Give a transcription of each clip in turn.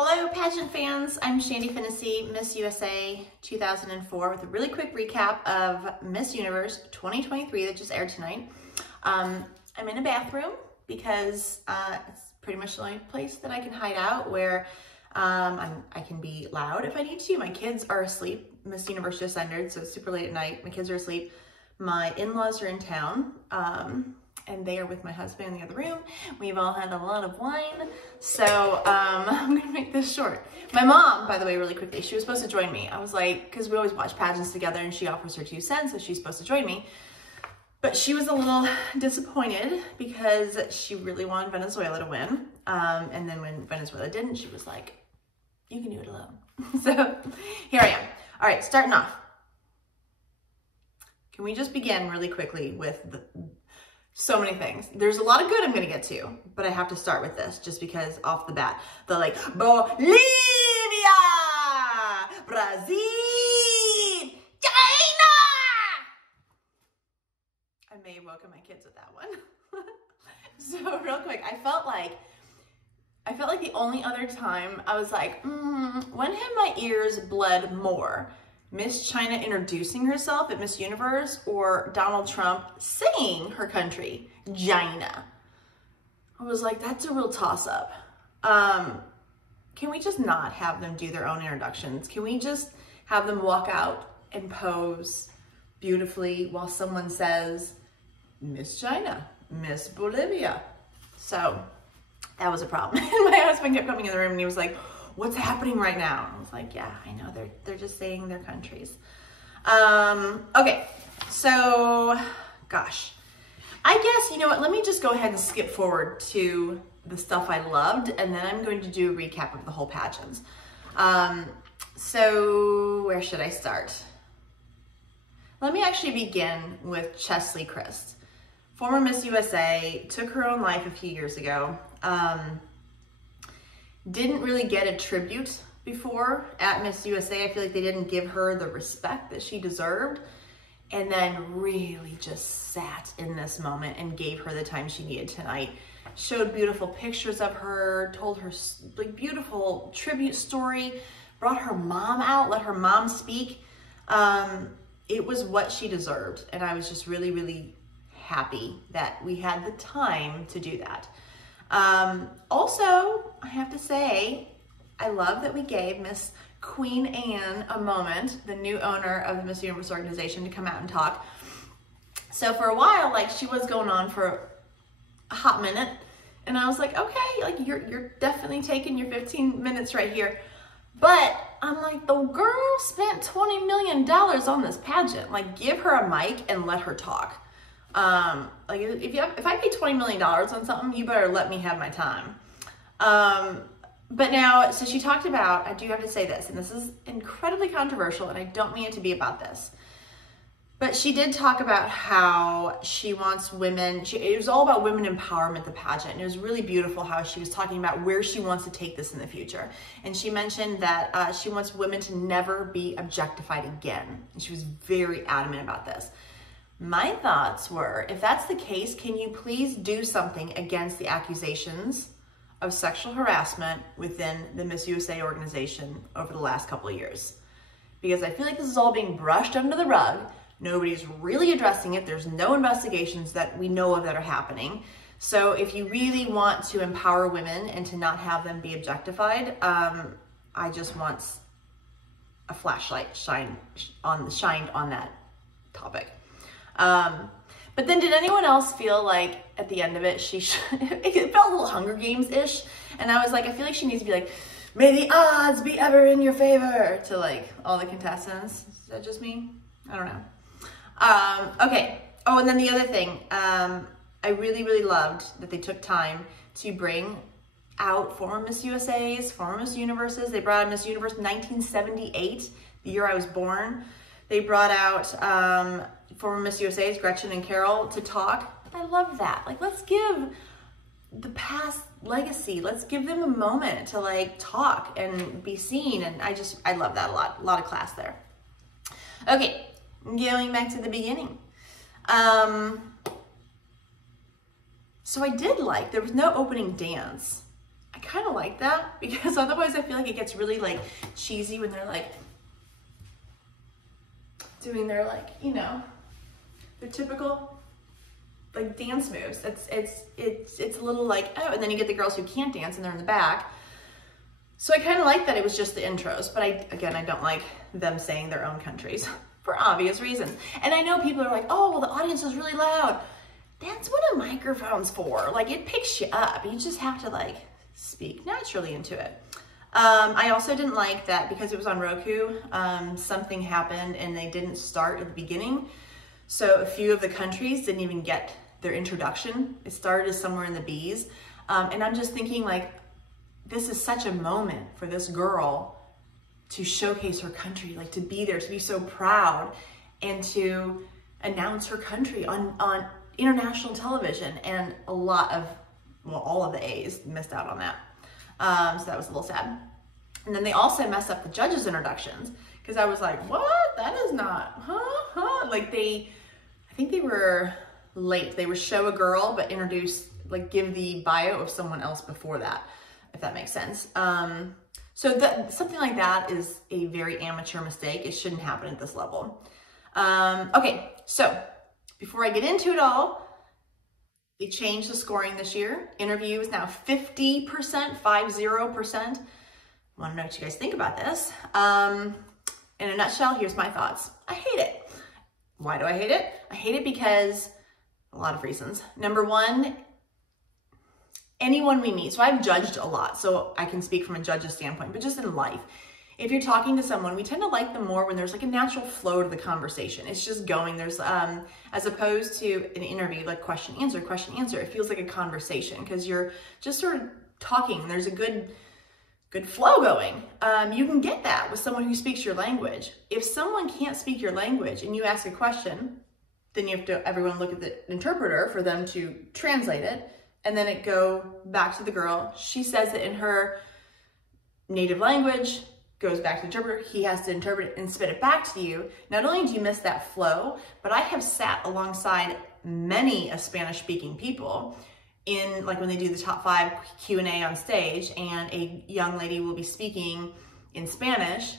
Hello pageant fans, I'm Shandy Finnessy, Miss USA 2004 with a really quick recap of Miss Universe 2023 that just aired tonight. I'm in a bathroom because it's pretty much the only place that I can hide out where I can be loud if I need to. My kids are asleep. Miss Universe just ended, so it's super late at night. My kids are asleep. My in-laws are in town. And they are with my husband in the other room. We've all had a lot of wine. So I'm gonna make this short. My mom, by the way, really quickly, she was supposed to join me. I was like, cause we always watch pageants together and she offers her 2 cents, so she's supposed to join me. But she was a little disappointed because she really wanted Venezuela to win. And then when Venezuela didn't, she was like, you can do it alone. So here I am. All right, starting off. Can we just begin really quickly with so many things. There's a lot of good I'm gonna get to, but I have to start with this just because off the bat, the like, Bolivia, Brazil, China! I may have woken my kids with that one. So real quick, I felt like the only other time I was like, when have my ears bled more? Miss China introducing herself at Miss Universe or Donald Trump saying her country, China? I was like, that's a real toss-up. Can we just not have them do their own introductions? Can we just have them walk out and pose beautifully while someone says, Miss China, Miss Bolivia? So that was a problem. And my husband kept coming in the room and he was like, what's happening right now? I was like, yeah, I know, they're just saying their countries. Okay, so, gosh. I guess, you know what, let me just go ahead and skip forward to the stuff I loved, and then I'm going to do a recap of the whole pageant. So, where should I start? Let me actually begin with Chesley Christ. Former Miss USA, took her own life a few years ago. Didn't really get a tribute before at Miss USA. I feel like they didn't give her the respect that she deserved, and then really just sat in this moment and gave her the time she needed tonight. Showed beautiful pictures of her, told her like beautiful tribute story, brought her mom out, let her mom speak. It was what she deserved, and I was just really, really happy that we had the time to do that. Also, I have to say, I love that we gave Miss Queen Anne a moment, the new owner of the Miss Universe organization, to come out and talk. So for a while, like, she was going on for a hot minute, and I was like, okay, like, you're definitely taking your 15 minutes right here. But I'm like, the girl spent $20 million on this pageant. Like, give her a mic and let her talk. Like if I pay $20 million on something, you better let me have my time. But now, so she talked about, I do have to say this, and this is incredibly controversial, and I don't mean it to be about this, but she did talk about how she wants women, it was all about women empowerment, the pageant, and it was really beautiful how she was talking about where she wants to take this in the future. And she mentioned that she wants women to never be objectified again, and she was very adamant about this. My thoughts were, if that's the case, can you please do something against the accusations of sexual harassment within the Miss USA organization over the last couple of years? Because I feel like this is all being brushed under the rug. Nobody's really addressing it. There's no investigations that we know of that are happening. So if you really want to empower women and to not have them be objectified, I just want a flashlight shined on that topic. But then did anyone else feel like at the end of it, it felt a little Hunger Games-ish. And I was like, I feel like she needs to be like, may the odds be ever in your favor to like all the contestants. Is that just me? I don't know. Okay. Oh, and then the other thing, I really, really loved that they took time to bring out former Miss USAs, former Miss Universes. They brought out Miss Universe 1978, the year I was born. They brought out former Miss USAs, Gretchen and Carol, to talk. I love that. Like, let's give the past legacy. Let's give them a moment to like talk and be seen. And I love that a lot. A lot of class there. Okay, going back to the beginning. So I did like, there was no opening dance. I kind of like that, because otherwise I feel like it gets really like cheesy when they're like doing their like, you know, their typical like dance moves. It's a little like, oh, and then you get the girls who can't dance and they're in the back. So I kind of like that it was just the intros, but I don't like them saying their own countries for obvious reasons. And I know people are like, oh, well, the audience is really loud. That's what a microphone's for. Like, it picks you up. You just have to like speak naturally into it. I also didn't like that because it was on Roku, something happened and they didn't start at the beginning. So a few of the countries didn't even get their introduction. It started somewhere in the B's. And I'm just thinking like, this is such a moment for this girl to showcase her country, like to be there, to be so proud, and to announce her country on international television. And a lot of, well, all of the A's missed out on that. So that was a little sad. And then they also messed up the judges' introductions, because I was like, what? That is not, Like I think they were late. They would show a girl, but introduce, like give the bio of someone else before that, if that makes sense. So something like that is a very amateur mistake. It shouldn't happen at this level. Okay, so before I get into it all, they changed the scoring this year. Interview is now 50%, 50%. I want to know what you guys think about this. In a nutshell, here's my thoughts. I hate it. Why do I hate it? I hate it because a lot of reasons. Number one, anyone we meet, so I've judged a lot, so I can speak from a judge's standpoint, but just in life, if you're talking to someone, we tend to like them more when there's like a natural flow to the conversation. It's just going, there's, as opposed to an interview, like question, answer, it feels like a conversation because you're just sort of talking. There's a good flow going. You can get that with someone who speaks your language. If someone can't speak your language and you ask a question, then you have to, everyone look at the interpreter for them to translate it. And then it go back to the girl. She says it in her native language, goes back to the interpreter. He has to interpret it and spit it back to you. Not only do you miss that flow, but I have sat alongside many of Spanish-speaking people in, like when they do the top 5 Q&A on stage, and a young lady will be speaking in Spanish,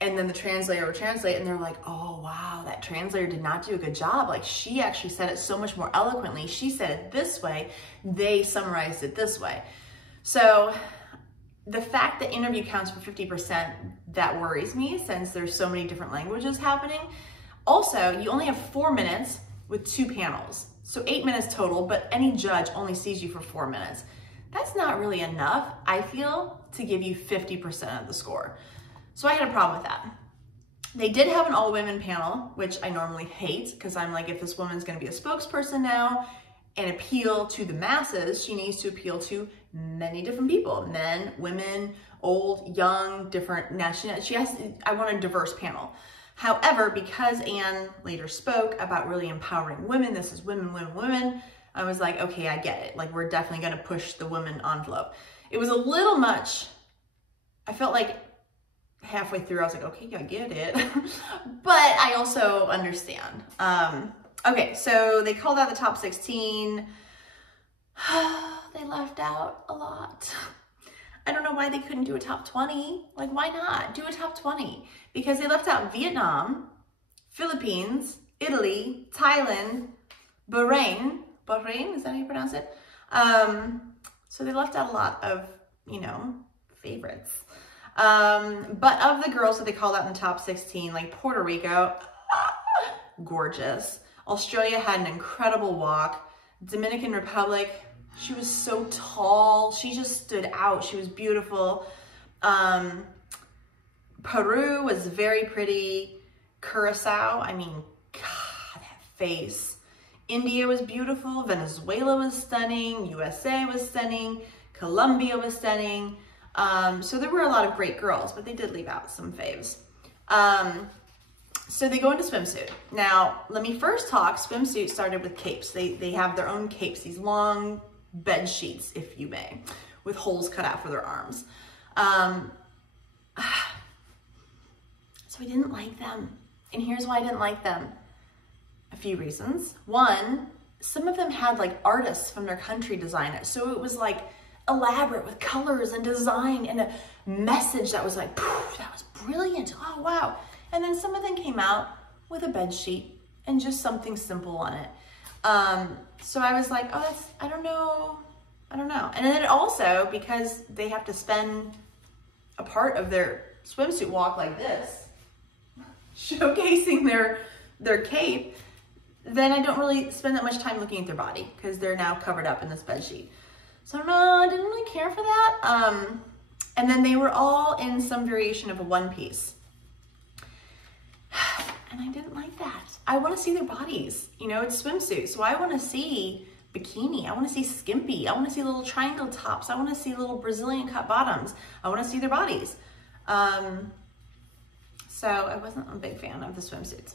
and then the translator will translate, and they're like, oh, wow, that translator did not do a good job. Like, she actually said it so much more eloquently. She said it this way. They summarized it this way. So the fact that interview counts for 50%, that worries me since there's so many different languages happening. Also, you only have 4 minutes with 2 panels. So 8 minutes total, but any judge only sees you for 4 minutes. That's not really enough, I feel, to give you 50% of the score. So I had a problem with that. They did have an all-women panel, which I normally hate, because I'm like, if this woman's gonna be a spokesperson now and appeal to the masses, she needs to appeal to many different people, men, women, old, young, different nationalities. I want a diverse panel. However, because Anne later spoke about really empowering women, this is women, women, women, I was like, okay, I get it. Like, we're definitely gonna push the women envelope. It was a little much. I felt like halfway through, I was like, okay, I get it. But I also understand. Okay, so they called out the top 16. They left out a lot. I don't know why they couldn't do a top 20. Like, why not? Do a top 20. Because they left out Vietnam, Philippines, Italy, Thailand, Bahrain. Bahrain, is that how you pronounce it? So they left out a lot of, you know, favorites. But of the girls that they called out in the top 16, like Puerto Rico, gorgeous. Australia had an incredible walk. Dominican Republic, she was so tall. She just stood out. She was beautiful. Peru was very pretty. Curacao, I mean, God, that face. India was beautiful. Venezuela was stunning. USA was stunning. Colombia was stunning. So there were a lot of great girls, but they did leave out some faves. So they go into swimsuit. Now, let me first talk, swimsuit started with capes. They have their own capes, these long bed sheets, if you may, with holes cut out for their arms. So I didn't like them. And here's why I didn't like them. A few reasons. One, some of them had like artists from their country design it. So it was like elaborate with colors and design and a message that was like, that was brilliant. Oh, wow. And then some of them came out with a bed sheet and just something simple on it. So I was like, oh, I don't know. And then also, because they have to spend a part of their swimsuit walk like this, showcasing their cape, then I don't really spend that much time looking at their body because they're now covered up in this bed sheet. So no, I didn't really care for that. And then they were all in some variation of a one piece. And I didn't like that. I want to see their bodies. You know, it's swimsuit. So I want to see bikini. I want to see skimpy. I want to see little triangle tops. I want to see little Brazilian cut bottoms. I want to see their bodies. So I wasn't a big fan of the swimsuits.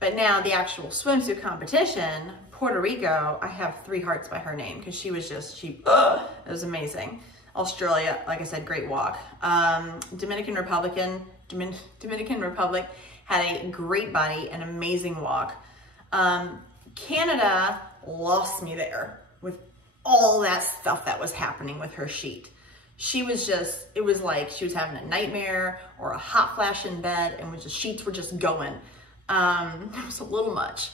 But now the actual swimsuit competition, Puerto Rico, I have 3 hearts by her name because she was just, it was amazing. Australia, like I said, great walk. Dominican Republic had a great body, an amazing walk. Canada lost me there with all that stuff that was happening with her sheet. She was just, it was like she was having a nightmare or a hot flash in bed, and was just, sheets were just going. It was a little much.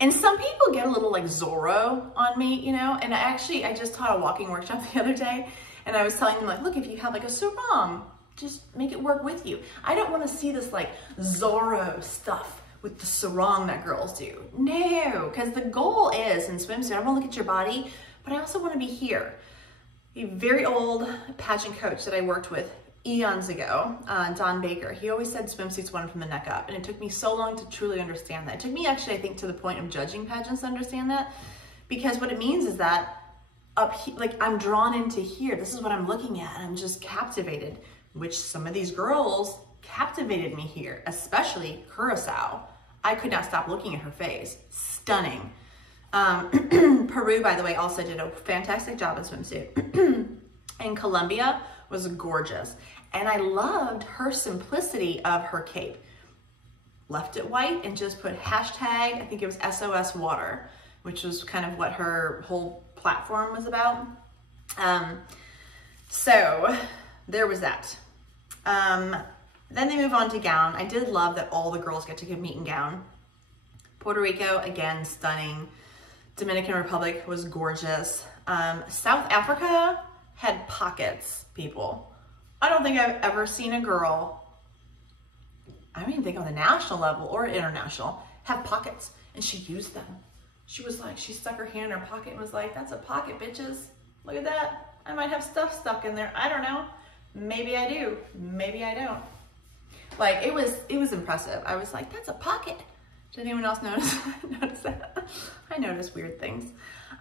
And some people get a little like Zorro on me, you know, and I just taught a walking workshop the other day, and I was telling them like, look, if you have like a sarong, just make it work with you. I don't want to see this like Zorro stuff with the sarong that girls do. No, because the goal is in swimsuit, I want to look at your body, but I also want to be here. A very old pageant coach that I worked with eons ago, Don Baker, he always said swimsuits won from the neck up. And it took me so long to truly understand that. It took me actually, I think, to the point of judging pageants to understand that. Because what it means is that up here, like I'm drawn into here. This is what I'm looking at. And I'm just captivated, which some of these girls captivated me here, especially Curacao. I could not stop looking at her face. Stunning. Peru, by the way, also did a fantastic job in swimsuit. And Colombia was gorgeous. And I loved her simplicity of her cape. Left it white and just put hashtag, I think it was SOS water, which was kind of what her whole platform was about. So there was that. Then they move on to gown. I did love that all the girls get to meet in gown. Puerto Rico, again, stunning. Dominican Republic was gorgeous. South Africa had pockets, people. I don't think I've ever seen a girl, I don't even think on the national level or international, have pockets, and she used them. She was like, she stuck her hand in her pocket and was like, that's a pocket, bitches. Look at that. I might have stuff stuck in there. I don't know. Maybe I do. Maybe I don't. Like, it was impressive. I was like, that's a pocket. Did anyone else notice that? I notice weird things.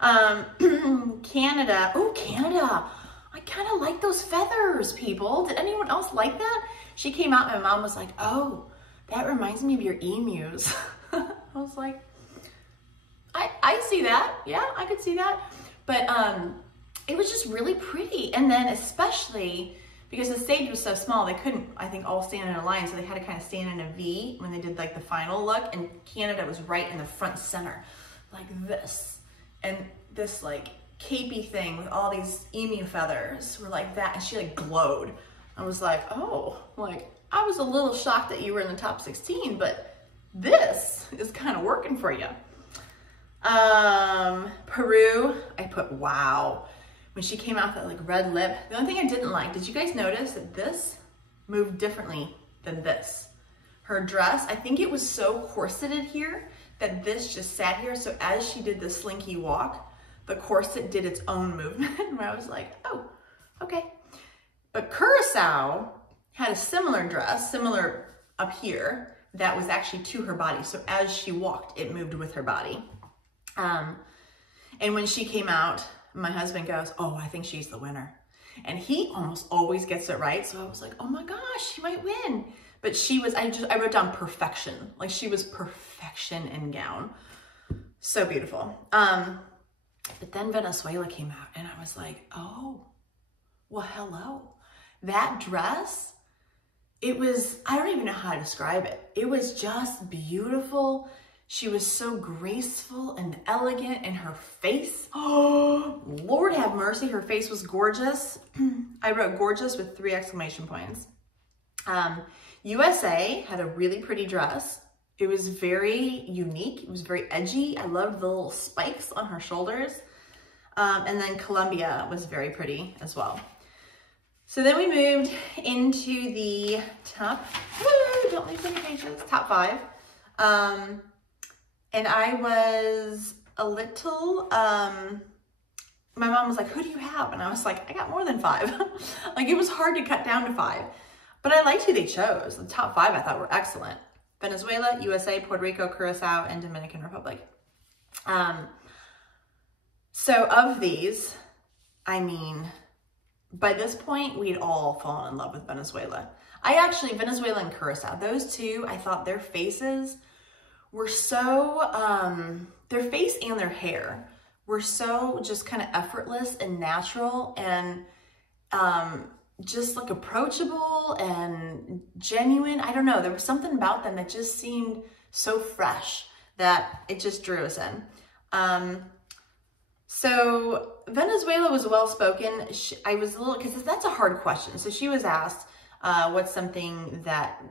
Canada. Oh, Canada. I kind of like those feathers, people. Did anyone else like that? She came out and my mom was like, oh, that reminds me of your emus. I was like, I see that. Yeah, I could see that. But it was just really pretty. And then especially because the stage was so small, they couldn't, I think, all stand in a line. So they had to kind of stand in a V when they did like the final look. And Canada was right in the front center, like this. And this like capey thing with all these emu feathers were like that. And she like glowed. I was like, oh, like I was a little shocked that you were in the top 16, but this is kind of working for you. Peru, I put wow. When she came out that like red lip, the only thing I didn't like, did you guys notice that this moved differently than this? Her dress, I think it was so corseted here that this just sat here. So as she did the slinky walk, the corset did its own movement. And I was like, oh, okay. But Curacao had a similar dress, similar up here, that was actually to her body. So as she walked, it moved with her body. And when she came out, my husband goes, oh, I think she's the winner. And he almost always gets it right. So I was like, oh my gosh, she might win. But she was, I wrote down perfection. Like she was perfection in gown. So beautiful. But then Venezuela came out and I was like, oh, well, hello. That dress, it was, I don't even know how to describe it. It was just beautiful. She was so graceful and elegant in her face. Oh, Lord have mercy, her face was gorgeous. I wrote gorgeous with 3 exclamation points. USA had a really pretty dress. It was very unique. It was very edgy. I loved the little spikes on her shoulders. And then Columbia was very pretty as well. So then we moved into the top, don't leave any pages, top 5. And I was a little, my mom was like, who do you have? And I was like, I got more than 5. Like, it was hard to cut down to 5. But I liked who they chose. The top 5 I thought were excellent. Venezuela, USA, Puerto Rico, Curacao, and Dominican Republic. So of these, I mean, by this point, we'd all fallen in love with Venezuela. Venezuela and Curacao, those 2, I thought their faces were so, their face and their hair were so just kind of effortless and natural and just like approachable and genuine. I don't know, there was something about them that just seemed so fresh that it just drew us in. So Venezuela was well-spoken. I was a little, because that's a hard question. So she was asked, what's something that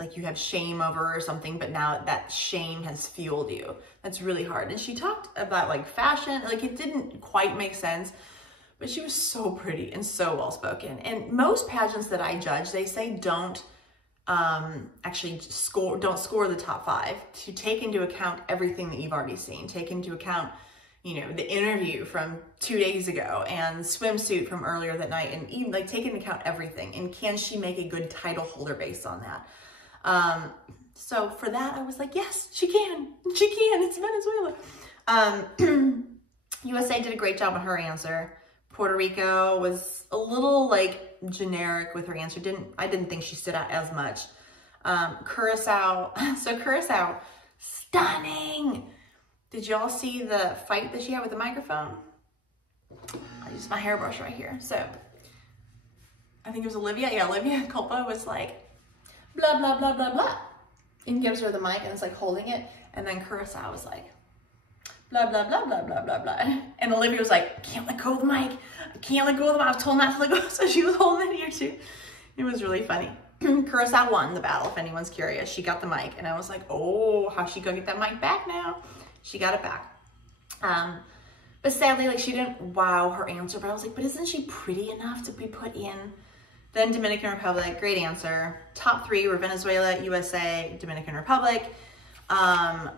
like you have shame over or something, but now that shame has fueled you? That's really hard. And she talked about like fashion, like it didn't quite make sense, but she was so pretty and so well-spoken. And most pageants that I judge, they say don't don't score the top 5, to take into account everything that you've already seen, take into account, you know, the interview from 2 days ago and swimsuit from earlier that night, and even like take into account everything. And can she make a good title holder based on that? So for that, I was like, yes, she can, it's Venezuela. USA did a great job with her answer. Puerto Rico was a little like generic with her answer. I didn't think she stood out as much. Curacao, so Curacao, stunning. Did y'all see the fight that she had with the microphone? I used my hairbrush right here. So I think it was Olivia. Yeah, Olivia Culpa was like, blah, blah, blah, blah, blah. And gives her the mic and it's like holding it. And then Curacao was like, blah, blah, blah, blah, blah, blah, blah. And Olivia was like, I can't let go of the mic. I can't let go of the mic. I was told not to let go. So she was holding it here too. It was really funny. Curacao won the battle, if anyone's curious. She got the mic. And I was like, oh, how's she gonna get that mic back now? She got it back. But sadly, like, she didn't wow her answer, but I was like, but isn't she pretty enough to be put in? Then Dominican Republic, great answer. Top 3 were Venezuela, USA, Dominican Republic. I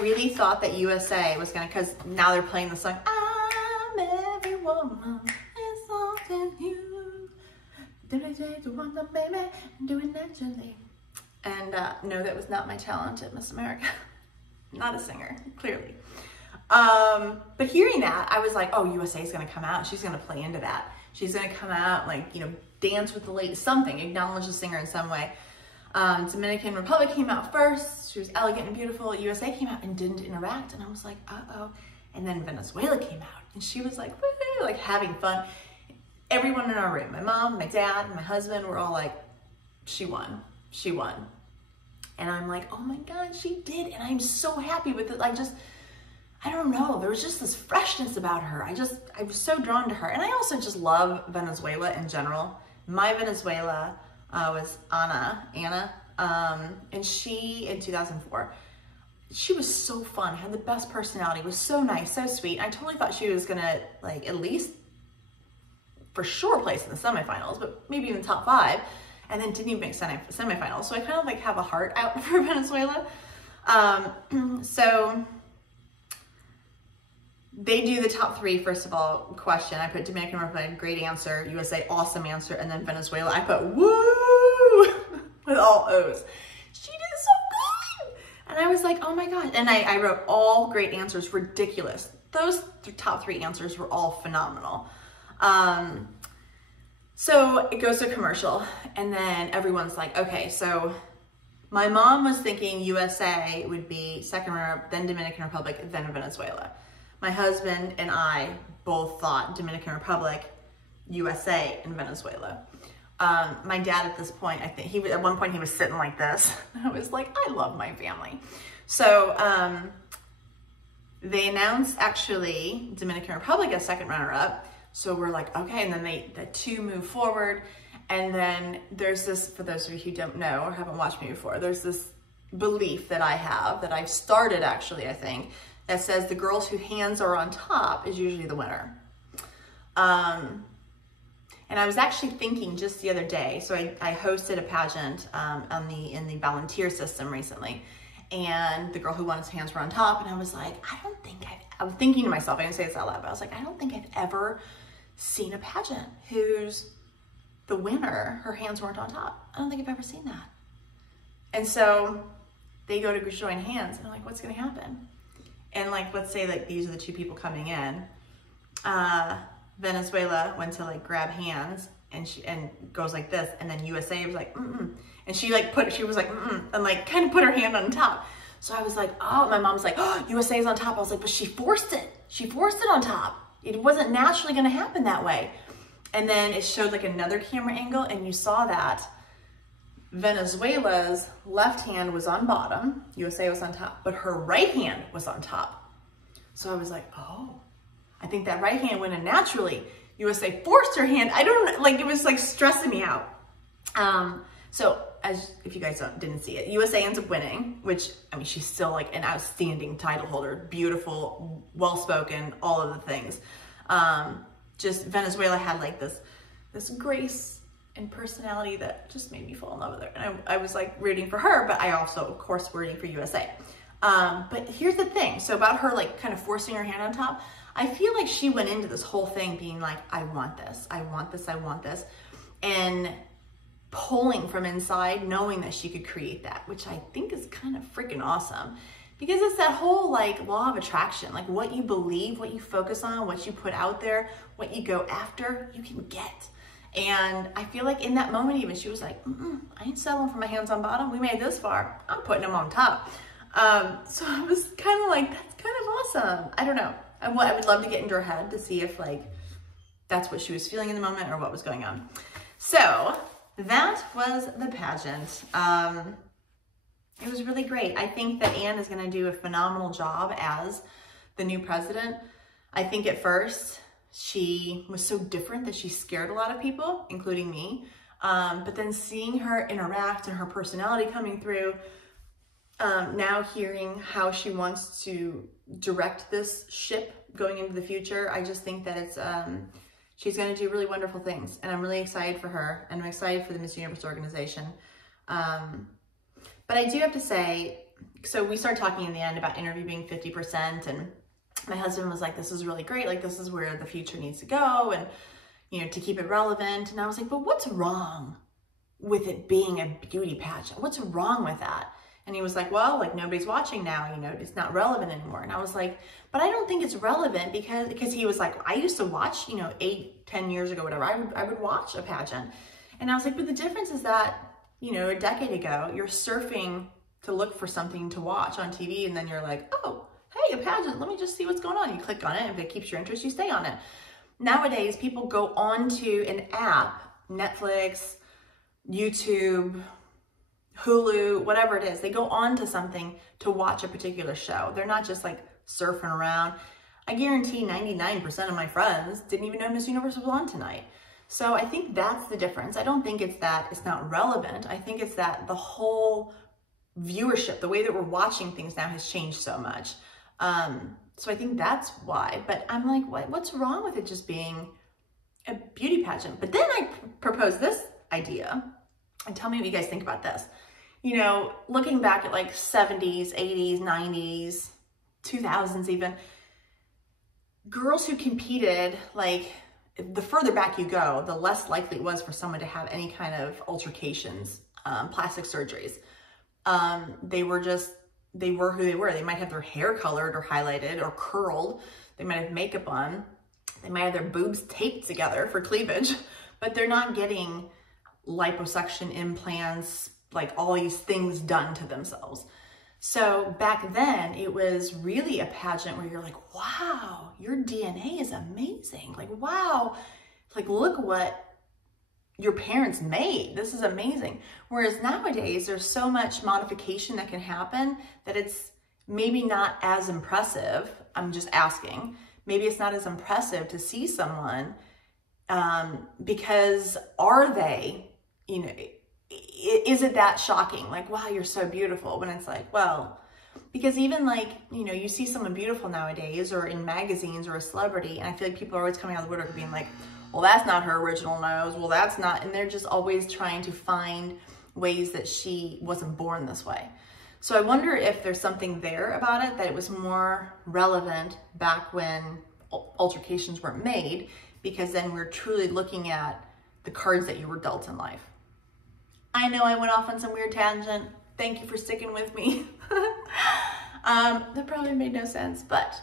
really thought that USA was gonna, because now they're playing the song, I'm every woman, it's often you. Baby, do it naturally. And no, that was not my talent at Miss America. Not a singer, clearly. But hearing that, I was like, oh, USA is gonna come out. She's gonna play into that. She's gonna come out, like, you know, dance with the ladies, something, acknowledge the singer in some way. Dominican Republic came out first. She was elegant and beautiful. USA came out and didn't interact. And I was like, uh-oh. And then Venezuela came out and she was like, woo, like having fun. Everyone in our room, my mom, my dad, my husband, were all like, she won, she won. And I'm like, oh my God, she did. And I'm so happy with it. I don't know, there was just this freshness about her. I was so drawn to her. And I also just love Venezuela in general. My Venezuela was Anna, and she, in 2004, she was so fun, had the best personality, was so nice, so sweet. I totally thought she was gonna, like, at least for sure place in the semifinals, but maybe even top 5, and then didn't even make semifinals. So I kind of like have a heart out for Venezuela. So they do the top 3, first of all, question. I put Dominican Republic, great answer, USA, awesome answer, and then Venezuela, I put woo with all O's. She did so good. And I was like, oh my God. And I wrote all great answers, ridiculous. Those top 3 answers were all phenomenal. So it goes to commercial, and then everyone's like, okay, so my mom was thinking USA would be second runner, then Dominican Republic, then Venezuela. My husband and I both thought Dominican Republic, USA, and Venezuela. My dad at this point, I think at one point he was sitting like this. I was like, I love my family. So they announced actually Dominican Republic as second runner-up. So we're like, okay, and then the two move forward. And then there's this, for those of you who don't know or haven't watched me before, there's this belief that I have, that I've started actually, I think, that says the girls whose hands are on top is usually the winner. And I was actually thinking just the other day, so I hosted a pageant in the volunteer system recently, and the girl who won his hands were on top, and I was like, I was thinking to myself, I didn't say this out loud, but I was like, I don't think I've ever seen a pageant whose the winner, her hands weren't on top. I don't think I've ever seen that. And so they go to join hands, and I'm like, what's gonna happen? And like, let's say like these are the two people coming in. Venezuela went to like grab hands, and she goes like this, and then USA was like, and she was like, and like kind of put her hand on top. So I was like, oh, my mom's like, oh, USA is on top. I was like, but she forced it. She forced it on top. It wasn't naturally gonna happen that way. And then it showed like another camera angle, and you saw that Venezuela's left hand was on bottom, USA was on top, but her right hand was on top. So I was like, oh, I think that right hand went in naturally. USA forced her hand. I don't, like, it was like stressing me out. So as if you guys didn't see it, USA ends up winning, which, I mean, she's still like an outstanding title holder, beautiful, well-spoken, all of the things. Just Venezuela had like this grace and personality that just made me fall in love with her. And I was like rooting for her, but I also, of course, rooting for USA. But here's the thing. So about her like kind of forcing her hand on top, I feel like she went into this whole thing being like, I want this, I want this, I want this. And pulling from inside, knowing that she could create that, which I think is kind of freaking awesome. Because it's that whole like law of attraction, like what you believe, what you focus on, what you put out there, what you go after, you can get. And I feel like in that moment even, she was like, I ain't settling for my hands on bottom. We made it this far. I'm putting them on top. So I was kind of like, that's kind of awesome. I don't know. I would love to get into her head to see if like, that's what she was feeling in the moment or what was going on. So that was the pageant. It was really great. I think that Anne is going to do a phenomenal job as the new president. I think at first she was so different that she scared a lot of people, including me. But then seeing her interact and her personality coming through, now hearing how she wants to direct this ship going into the future, I just think that it's she's going to do really wonderful things, and I'm really excited for her, and I'm excited for the Miss Universe organization. But I do have to say, so we started talking in the end about interview being 50%, and my husband was like, this is really great, like this is where the future needs to go, and you know, to keep it relevant. And I was like, but what's wrong with it being a beauty pageant? What's wrong with that? And he was like, well, like nobody's watching now, you know, it's not relevant anymore. And I was like, but I don't think it's relevant because he was like, I used to watch, you know, 8-10 years ago, whatever, I would watch a pageant. And I was like, but the difference is that, you know, a decade ago, you're surfing to look for something to watch on TV, and then you're like, oh, hey, a pageant, let me just see what's going on. You click on it, and if it keeps your interest, you stay on it. Nowadays, people go onto an app, Netflix, YouTube, Hulu, whatever it is. They go on to something to watch a particular show. They're not just like surfing around. I guarantee 99% of my friends didn't even know Miss Universe was on tonight. So I think that's the difference. I don't think it's that it's not relevant. I think it's that the whole viewership, the way that we're watching things now has changed so much. So I think that's why. But I'm like, what's wrong with it just being a beauty pageant? But then I proposed this idea, and tell me what you guys think about this. You know, looking back at like 70s, 80s, 90s, 2000s even, girls who competed, like, the further back you go, the less likely it was for someone to have any kind of altercations, plastic surgeries. They were who they were. They might have their hair colored or highlighted or curled. They might have makeup on. They might have their boobs taped together for cleavage, but they're not getting liposuction implants, like all these things done to themselves. So back then it was really a pageant where you're like, wow, your DNA is amazing. Like, wow, like look what your parents made. This is amazing. Whereas nowadays there's so much modification that can happen that it's maybe not as impressive. I'm just asking. Maybe it's not as impressive to see someone because are they, you know, is it that shocking? Like, wow, you're so beautiful. When it's like, well, because even like, you know, you see someone beautiful nowadays or in magazines or a celebrity, and I feel like people are always coming out of the woodwork being like, well, that's not her original nose. Well, that's not, and they're just always trying to find ways that she wasn't born this way. So I wonder if there's something there about it, that it was more relevant back when altercations weren't made, because then we're truly looking at the cards that you were dealt in life. I know I went off on some weird tangent. Thank you for sticking with me. That probably made no sense, but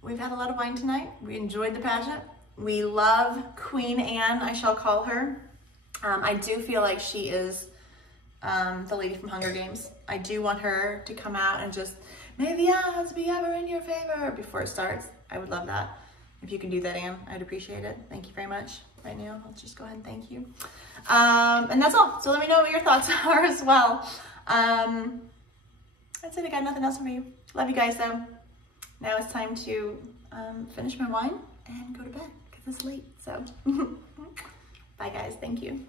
we've had a lot of wine tonight. We enjoyed the pageant. We love Queen Anne, I shall call her. I do feel like she is the lady from Hunger Games. I do want her to come out and just, may the odds be ever in your favor before it starts. I would love that. If you can do that, Anne, I'd appreciate it. Thank you very much. Right now, I'll just go ahead and thank you. And that's all. So let me know what your thoughts are as well. That's it. I got nothing else for you. Love you guys, though. Now it's time to finish my wine and go to bed because it's late. So bye, guys. Thank you.